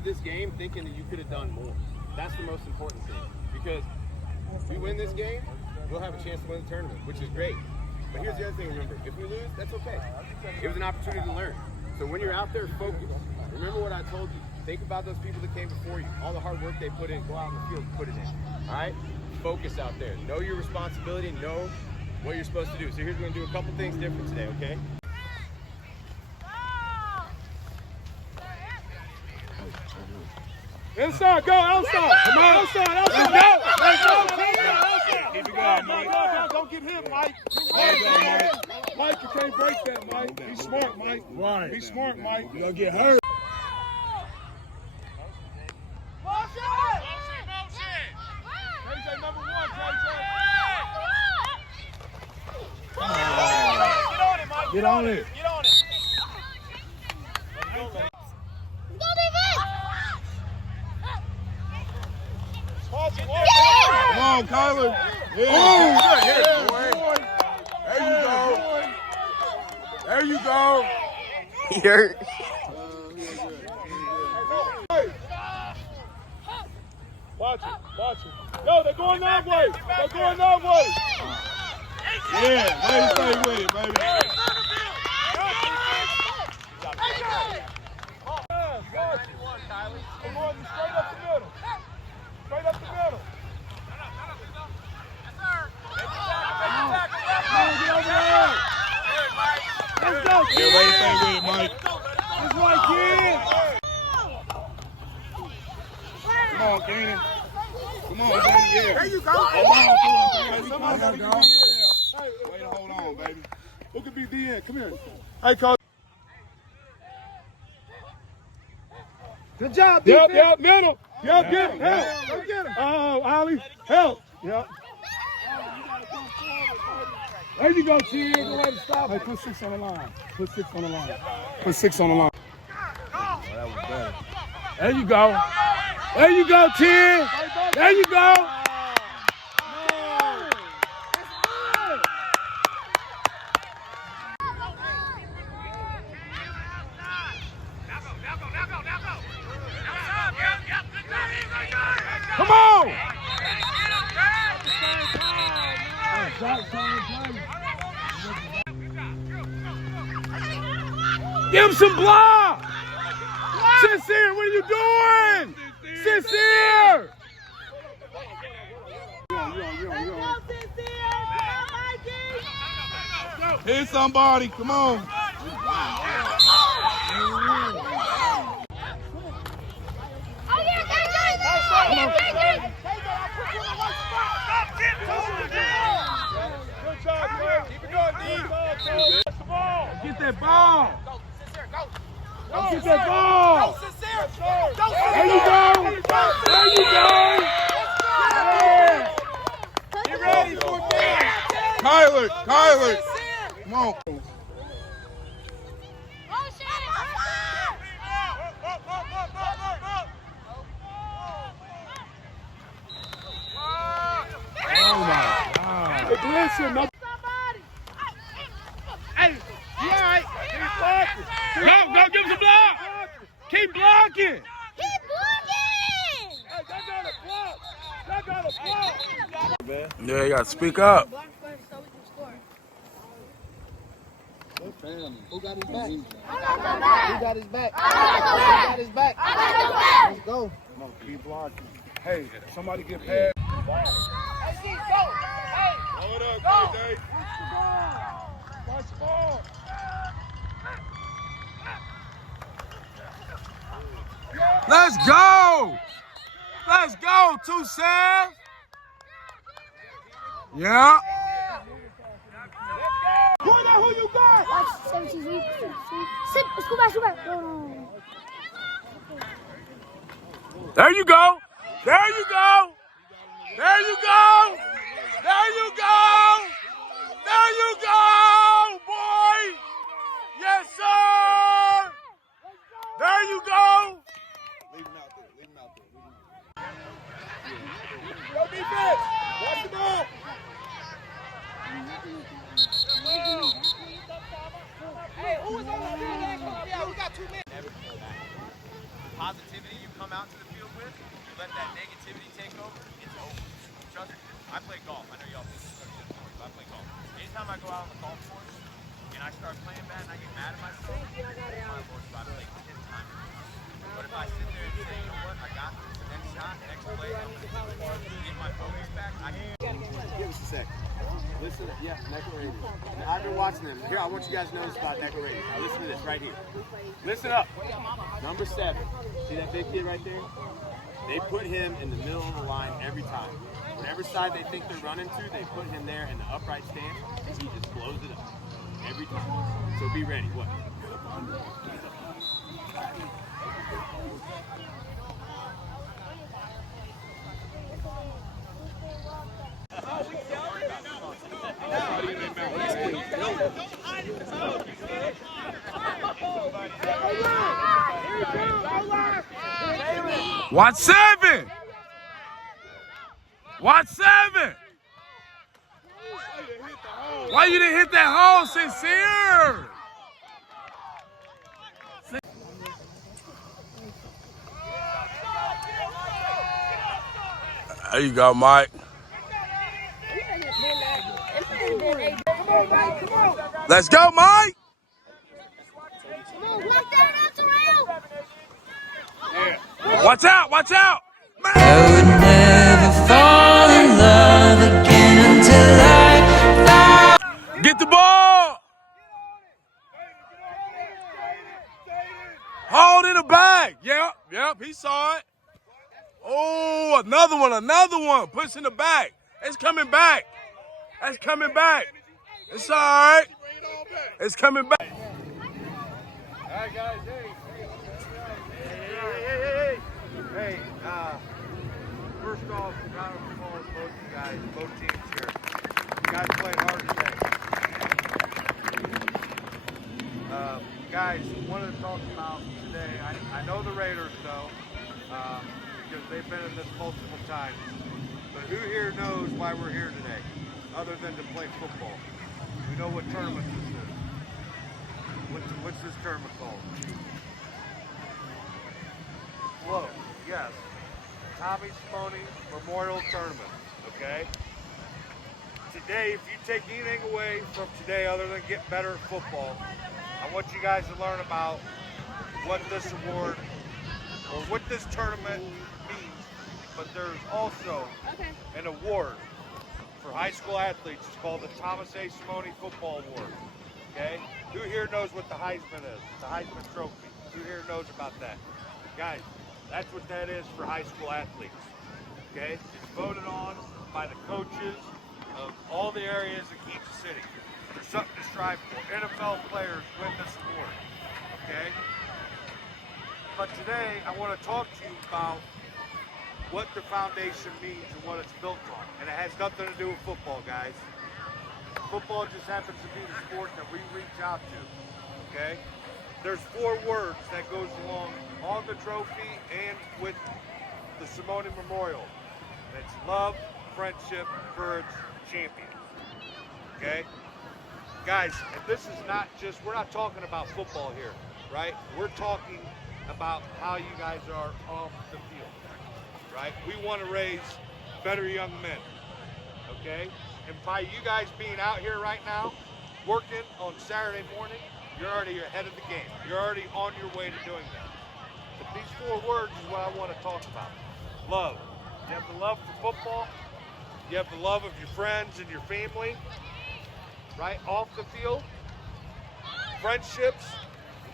leave this game thinking that you could have done more. That's the most important thing. Because if we win this game, we'll have a chance to win the tournament, which is great. But here's the other thing to remember. If we lose, that's okay. It was an opportunity to learn. So when you're out there, focus. Remember what I told you. Think about those people that came before you. All the hard work they put in. Go out in the field and put it in. All right? Focus out there. Know your responsibility. Know what you're supposed to do. So here's we're going to do a couple things different today, okay? Inside, go outside. Come on, outside. Let's go. Let's go. Keep it going, Mike. Don't get hit, Mike. Mike, you can't break that, Mike. Be smart, Mike. Right. Be smart, Mike. You're going to get hurt. KJ, number 1, KJ. Get on it. Get on it. Come on, Kyler. Yeah. Oh, good hit, boy. There you go. He hurt. Watch it. Yo, they're going that way. Yeah, let him stay with it, baby. Come on, straight up the middle. Let's go, kid. Yeah, let him stay with it, Mike. That's right, kid. Come on, Keenan. Come on, baby. Yeah. There you go. Come on, Somebody go. Way to hold on, baby. Who could be DN? Come here. Hey, coach. Good job, defense. Yep, middle. Yep, get him. Help. Go get him. Oh, Ollie. Help. Yep. There you go, kid. Go ahead and stop. Hey, put 6 on the line. Put 6 on the line. Oh, that was better. There you go, kid. There you go. Come on! Give him some block! Sincere, what are you doing? Sincere! Hit somebody. Come on. Good job, man. Keep it going, D. Get that ball. Go, get that ball. There you go. Yeah. Get ready for it. Kyler. Come on. Listen, no. Hey, you all right? Go, give him some block. Keep blocking. Hey, they got a block. Yeah, you got to speak up. Who got his back? Let's go. Come on, keep blocking. Hey, somebody get past. Hold up, KJ. Watch the ball. Let's go. 2 Sam. Yeah. Point out who you got. Watch 17. Scoot back. There you go, boy. Yes, sir. There you go. Leave him out there. Go defense. Watch the ball. Hey, who was on the field? Yeah, we got 2 minutes. Positivity. negativity you come out to the field with, you let that negativity take over, it's over. Trust me. I play golf. I know y'all think this is but I play golf. Anytime I go out on the golf course and I start playing bad and I get mad at myself, my voice about to play 10 times. But if I sit there and say, you know what, I got this, the next shot, next play, I'm going to get my focus back, I can. Give us a sec. Listen, yeah, Necro Radio. I've been watching them. Here, I want you guys to know this about Necro Radio. Now listen to this right here. Listen up. Number 7. See that big kid right there? They put him in the middle of the line every time. Whatever side they think they're running to, they put him there in the upright stance, and he just blows it up every time. So be ready. What? Watch 7. Watch 7. Why you didn't hit that hole, Sincere? There you go, Mike. Let's go, Mike. Watch out, watch out. I would never fall in love again until I Get the ball. Hold in the bag. Yep, he saw it. Oh, another one. Push in the back. It's coming back. That's coming back. It's all right. It's coming back. All right, guys, hey, first off, round of applause, both you guys, both teams here. You guys played hard today. Guys, wanted to talk about today. I know the Raiders, though, because they've been in this multiple times. But who here knows why we're here today, other than to play football? We know what tournament this is. What's this tournament called? Whoa, yes. Tommy Somine Memorial Tournament, okay? Today, if you take anything away from today other than get better at football, I want you guys to learn about what this award or what this tournament means. But there's also an award for high school athletes. It's called the Thomas A. Somine Football Award, okay? Who here knows what the Heisman is? The Heisman Trophy. Who here knows about that? Guys, that's what that is for high school athletes, okay? It's voted on by the coaches of all the areas in Kansas City. There's something to strive for. NFL players win this award, okay? But today, I want to talk to you about what the foundation means and what it's built on. And it has nothing to do with football, guys. Football just happens to be the sport that we reach out to, okay? There's 4 words that goes along on the trophy and with the Somine Memorial. And it's love, friendship, courage, champions, okay? Guys, and this is not just, we're not talking about football here, right? We're talking about how you guys are off the field, right? We want to raise better young men, okay? And by you guys being out here right now, working on Saturday morning, you're already ahead of the game. You're already on your way to doing that. But these 4 words is what I want to talk about. Love. You have the love for football. You have the love of your friends and your family, right? Off the field. Friendships.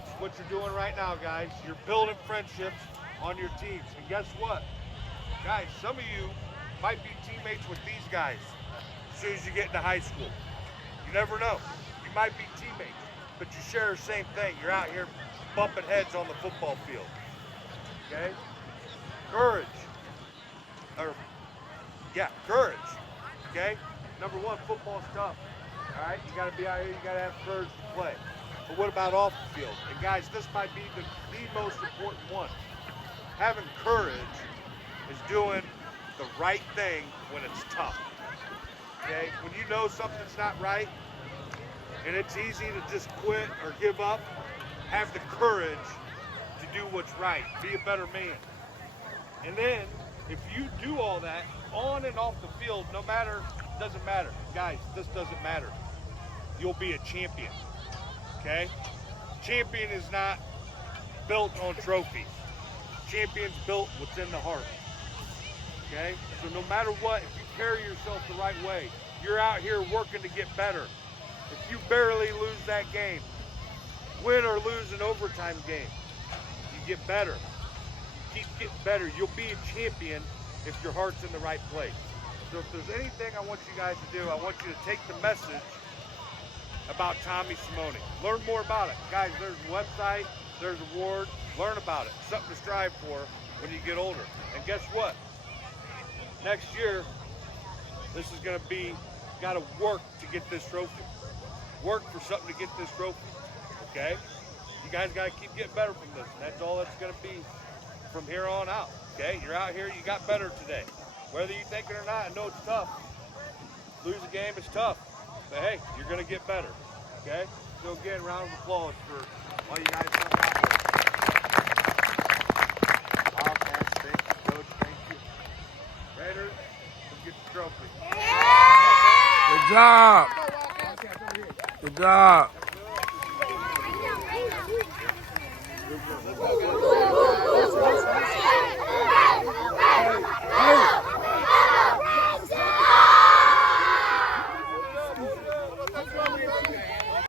It's what you're doing right now, guys. You're building friendships on your teams. And guess what? Guys, some of you might be teammates with these guys as soon as you get into high school. You never know. You might be teammates, but you share the same thing. You're out here bumping heads on the football field. Okay? Courage. Courage. Okay? Number 1, football's tough. All right? You got to be out here. You got to have courage to play. But what about off the field? And guys, this might be the most important one. Having courage is doing the right thing when it's tough. Okay? When you know something's not right and it's easy to just quit or give up, have the courage to to do what's right, be a better man. And then, if you do all that, on and off the field, no matter, doesn't matter. Guys, this doesn't matter. You'll be a champion, okay? Champion is not built on trophies. Champion's built what's in the heart, okay? So no matter what, if you carry yourself the right way, you're out here working to get better. If you barely lose that game, win or lose an overtime game, you get better. You keep getting better. You'll be a champion if your heart's in the right place. So if there's anything I want you guys to do, I want you to take the message about Tommy Somine. Learn more about it. Guys, there's a website, there's awards, learn about it. Something to strive for when you get older. And guess what? Next year, this is gonna be, gotta work to get this trophy. Work for something to get this trophy, okay? You guys gotta keep getting better from this. And that's all it's gonna be from here on out, okay? You're out here, you got better today. Whether you think it or not, I know it's tough. Lose a game is tough, but hey, you're gonna get better, okay? So again, round of applause for all you guys come out there. Wildcats, thank you, Coach, thank you. Raiders, let's get the trophy. Good job. Good job.